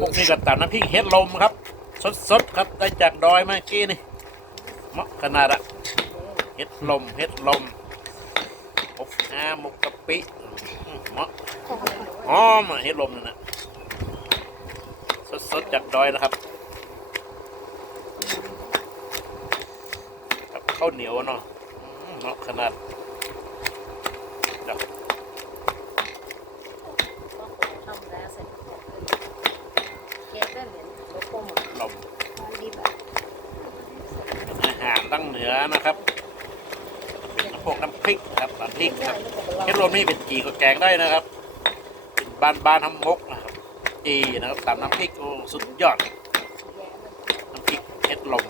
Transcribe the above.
มุกนี่ก็ตามน้ำพริกเฮ็ดลมครับ สดๆครับได้จากดอยเมื่อกี้นี่เหมาะขนาดอะเฮ็ดลมเฮ็ดลมอบอาหมกกะปิเหมาะหอมอะเฮ็ดลมนั่นนะสดๆจากดอยนะครับกับข้าวเหนียวเนาะเหมาะขนาดเดี๋ยวทำแล้วเสร็จเก็บได้เหรียญโลโก้หมดลมดีแบบเป็นอาหารตั้งเหนือนะครับเป็นพวกน้ำพริกนะครับน้ำพริกครับเฮ็ดลมนี่เป็นจีกับแกงได้นะครับเป็นบานบานๆทำมกนะครับจีนะครับตามน้ำพริกโอ้สุดยอดน้ำพริกเฮ็ดลม